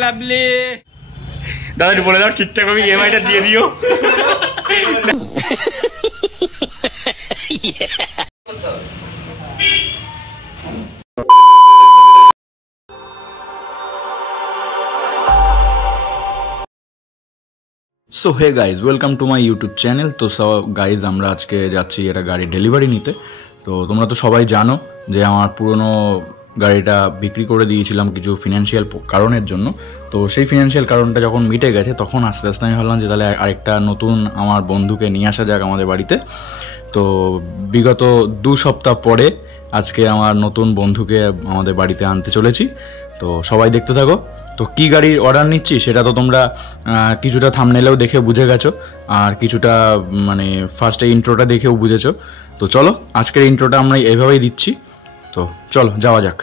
Lovely দাদা একটু বলে দাও ঠিকঠাক ভাবে ইএমআইটা দিয়ে দিও। So hey guys, welcome to my YouTube channel. তো গাইজ আমরা আজকে যাচ্ছি একটা গাড়ি ডেলিভারি নিতে। তো তোমরা তো সবাই জানো যে আমার পুরনো গাড়িটা বিক্রি করে দিয়েছিলাম কিছু ফিনান্সিয়াল কারণের জন্য। তো সেই ফিনান্সিয়াল কারণটা যখন মিটে গেছে তখন আস্তে আস্তে আমি ভাবলাম যে তাহলে আরেকটা নতুন আমার বন্ধুকে নিয়ে আসা যাক আমাদের বাড়িতে। তো বিগত 2 সপ্তাহ পরে আজকে আমার নতুন বন্ধুকে আমাদের বাড়িতে আনতে চলেছি। তো সবাই দেখতে থাকো। তো কী গাড়ির অর্ডার নিচ্ছি সেটা তো তোমরা কিছুটা থাম্বনেলেও দেখে বুঝে গেছো, আর কিছুটা মানে ফার্স্টে ইন্ট্রোটা দেখেও বুঝেছো। তো চলো আজকের ইন্ট্রোটা আমরা এইভাবেই দিচ্ছি। তো চলো যাওয়া যাক।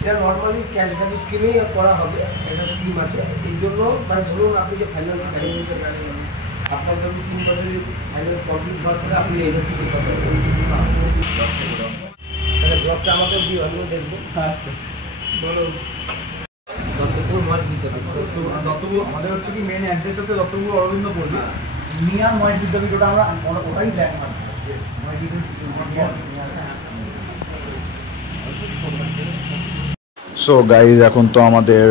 এটা নর্মালি ক্যাশ গাড়ি স্কিমেই করা হবে, একটা স্কিম আছে। এই জন্য মানে ধরুন আপনি যে ফাইন্যান্স গাড়ি আপনার ধরুন 3 বছরের ফাইন্যান্স কমপ্লিট হওয়ার পরে আপনি এজেন্সি করতে পারবেন। তাহলে ব্লগটা আমাকে দিয়ে আমিও দেখবো। আচ্ছা বলো। দত্তপুর মাঠ বিদ্যাপীঠ। দত্তপুর আমাদের হচ্ছে কি মেন অ্যাড্রেস হচ্ছে দত্তপুর অরবিন্দ পল্লী, নিয়ার মঠ বিদ্যাপীঠ। ওটা আমরা ওটাই ব্ল্যাক মার্ক। সো গাইজ এখন তো আমাদের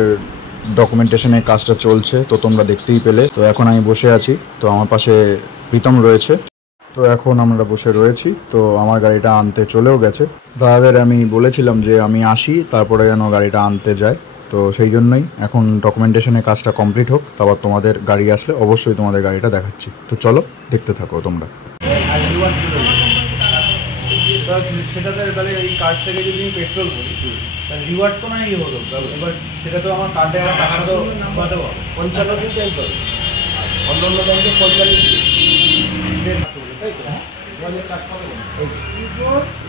ডকুমেন্টেশনের কাজটা চলছে, তো তোমরা দেখতেই পেলে। তো এখন আমি বসে আছি, তো আমার পাশে প্রীতম রয়েছে। তো এখন আমরা বসে রয়েছি। তো আমার গাড়িটা আনতে চলেও গেছে। দাদাদের আমি বলেছিলাম যে আমি আসি তারপরে যেন গাড়িটা আনতে যায়। তো সেই জন্যই এখন ডকুমেন্টেশনের কাজটা কমপ্লিট হোক, তারপর তোমাদের গাড়ি আসলে অবশ্যই তোমাদের গাড়িটা দেখাচ্ছি। তো চলো দেখতে থাকো তোমরা। সেটাতে তাহলে এই কার্ড থেকে যদি আমি পেট্রোল করি তাহলে রিওয়ার্ড তো নাই হলো। এবার সেটা তো আমার কার্ডে আমার টাকাটা তো পাঠাতে হবে 55 দিন পেন করবে, অন্য অন্য ব্যাংকে 45 দিন। তাই তো আমাদের কাজ করে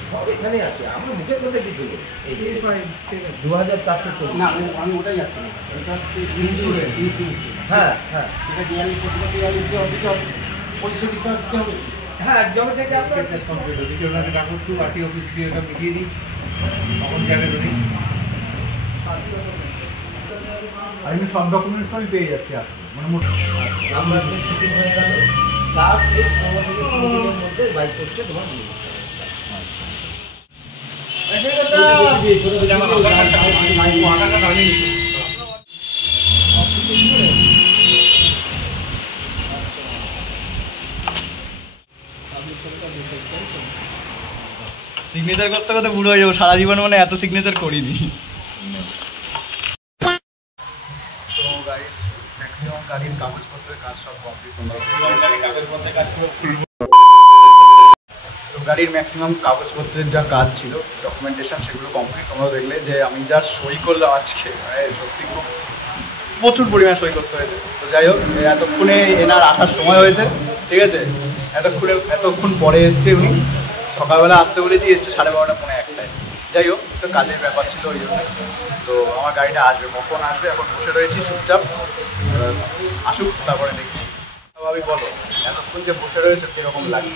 সব এখানে আছে, আমরা মুখের মধ্যে কিছু নেই। এই 2440। না আমি ওটাই যাচ্ছি না, এটা হচ্ছে ইন্স্যুরেন্স। হ্যাঁ হ্যাঁ, সেটা ডিআরই প্রতিটা ডিআরই অফিসে হচ্ছে পয়সা দিতে হবে। হ্যাঁ জমা থেকে আপনার কমপ্লিট হবে। যদি ওনাকে ডাকুন একটু আরটি অফিস দিয়ে ওটা মিটিয়ে দিই, তখন যাবেন উনি। আর আমি সব ডকুমেন্টস আমি পেয়ে যাচ্ছি আসলে, মানে নাম্বার প্লেট ফিটিং হয়ে গেল, তার ঠিক 15 থেকে 20 দিনের মধ্যে 22 পোস্টে তোমার দিয়ে দেবো। সিগনেচার করতে করতে বুড়ো হয়ে যাবো, সারা জীবন মানে এত সিগনেচার করিনি। তো গাইস ম্যাক্সিমাম গাড়ির কাগজপত্রের কাজ সব কমপ্লিট হলো। কাগজপত্রের কাজ পুরো তো গাড়ির ম্যাক্সিমাম কাগজপত্রের যা কাজ ছিল ডকুমেন্টেশন সেগুলো কমপ্লিট। তোমরা দেখলে যে আমি যা সই করলাম আজকে, মানে সত্যি খুব প্রচুর পরিমাণে সই করতে হয়েছে। তো যাই হোক এতক্ষণে এনার আসার সময় হয়েছে, ঠিক আছে। এতক্ষণ পরে এসছে উনি, সকালবেলা আসতে বলেছি, এসছে 12:30 পৌনে 1টায়। যাই হোক তো কাজের ব্যাপার ছিল ওই জন্য। তো আমার গাড়িটা আসবে, কখন আসবে এখন বসে রয়েছি চুপচাপ, আসুক তারপরে দেখছি। ভাবি বলো এতক্ষণ যে বসে রয়েছে কীরকম লাগে,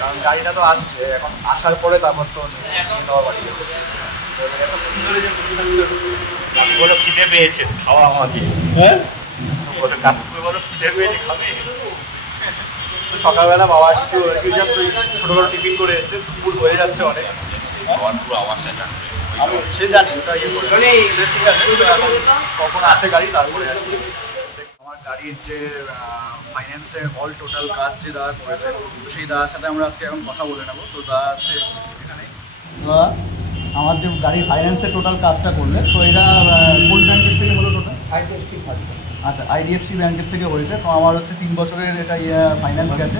কারণ গাড়িটা তো আসছে, এখন আসার পরে তারপর তো নেওয়া বাড়ি এতক্ষণ ধরে যে বলো খিদে পেয়েছে, খাওয়া আমাকে। হ্যাঁ ওটা কাকুকে বলো খিদে পেয়েছে, খাবে। সকালবেলা বাবা একটু জাস্ট ওই ছোটোখাটো টিফিন করে এসছে, দুপুর হয়ে যাচ্ছে অনেক। আমার পুরো আওয়াজটা জানবে। আমি সে জানি ওটা ইয়ে করে ঠিক আছে, কখন আসে গাড়ি তারপরে আর কি। আমার গাড়ির যে ফাইন্যান্সের অল টোটাল কাজ যে দাদা করেছে, তো সেই দাদার সাথে আমরা আজকে এখন কথা বলে নেবো। তো দাদা আছে এখানে। দাদা আমার যে গাড়ির ফাইন্যান্সের টোটাল কাজটা করলে, তো এটা কোন ব্যাংকের থেকে হলো টোটাল? আচ্ছা, IDFC ব্যাংকের থেকে হয়েছে। তো আমার হচ্ছে 3 বছরের এটা ফাইন্যান্স গেছে,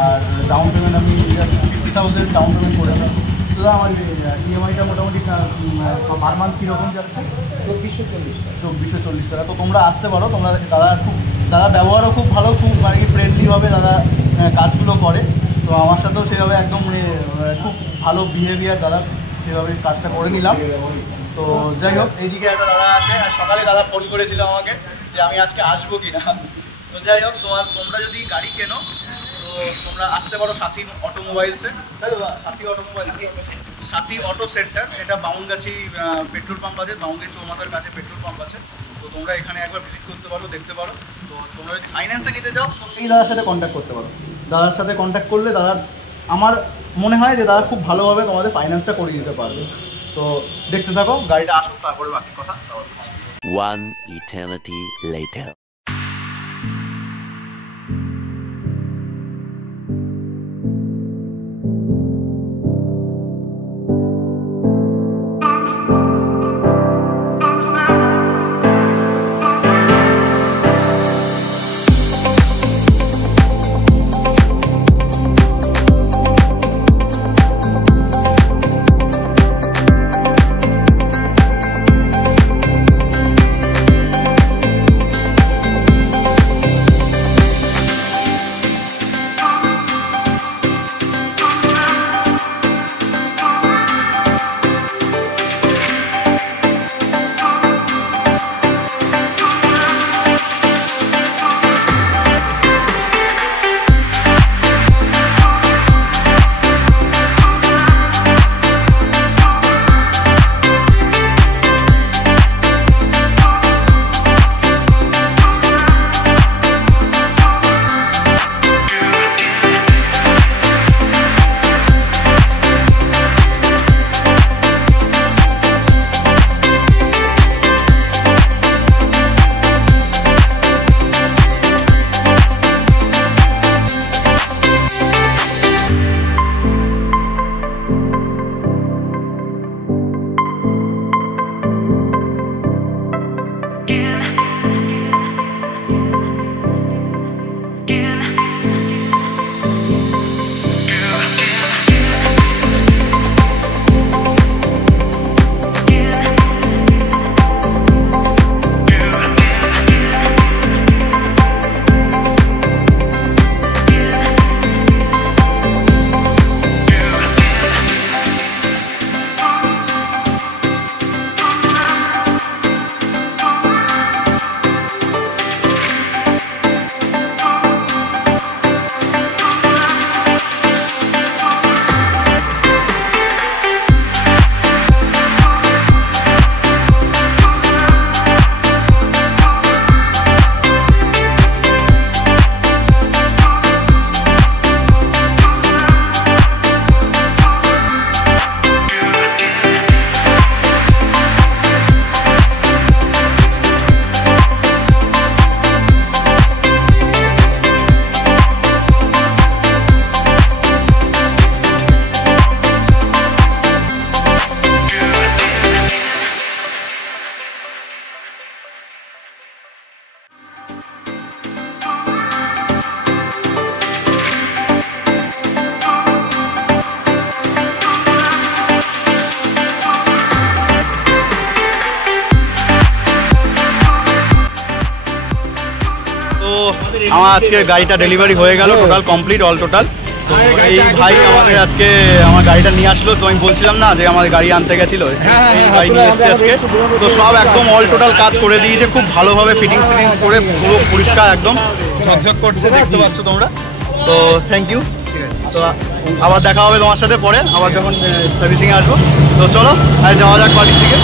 আর ডাউন পেমেন্ট আমি 50,000 ডাউন পেমেন্ট করেছি। তো দাদা আমার EMI-টা মোটামুটি পার মান্থ কীরকম যাচ্ছে? 2440 টাকা। তো তোমরা আসতে পারো, তোমরা দাদা ব্যবহারও খুব ভালো, খুব মানে কি ফ্রেন্ডলিভাবে দাদা কাজগুলো করে। তো আমার সাথেও সেভাবে একদম খুব ভালো বিহেভিয়ার, দাদা সেভাবে কাজটা করে নিলাম। তো যাই হোক, এইদিকে একটা দাদা আছে, আর সকালে দাদা ফোন করেছিল আমাকে যে আমি আজকে আসবো কি না। তো যাই হোক, তোমরা যদি গাড়ি কেনো তো তোমরা আসতে পারো সাথী অটোমোবাইলসে, তাই তো? সাথী অটো সেন্টার, এটা বাউনগাছি পেট্রোল পাম্প আছে, বাউনগাছি চৌমাথার কাছে পেট্রোল পাম্প আছে। তো তোমরা এখানে একবার ভিজিট করতে পারো, দেখতে পারো। তো তোমরা যদি ফাইন্যান্সে নিতে চাও তো এই দাদার সাথে কন্ট্যাক্ট করতে পারো। দাদার সাথে কন্ট্যাক্ট করলে দাদা, আমার মনে হয় যে দাদা খুব ভালোভাবে তোমাদের ফাইন্যান্সটা করিয়ে দিতে পারবে। তো দেখতে থাকো, গাড়িটা আসুক, তারপরে বাকি কথা। One eternity later. আমার আজকে গাড়িটা ডেলিভারি হয়ে গেল, টোটাল কমপ্লিট অল টোটাল। তো এই ভাই আমাকে আজকে আমার গাড়িটা নিয়ে আসলো। তো আমি বলছিলাম না যে আমাদের গাড়ি আনতে গেছিলো, এই গাড়ি নিয়ে এসছে আজকে। তো সব একদম অল টোটাল কাজ করে দিয়েছে, খুব ভালোভাবে ফিটিংস করে পুরো পরিষ্কার একদম। ঝকঝক করছে, দেখতে পাচ্ছ তোমরা। তো থ্যাংক ইউ। ঠিক আছে, তো আবার দেখা হবে তোমার সাথে পরে, আবার যখন সার্ভিসিংয়ে আসবো। তো চলো আর যাওয়া যাক বাড়ির দিকে।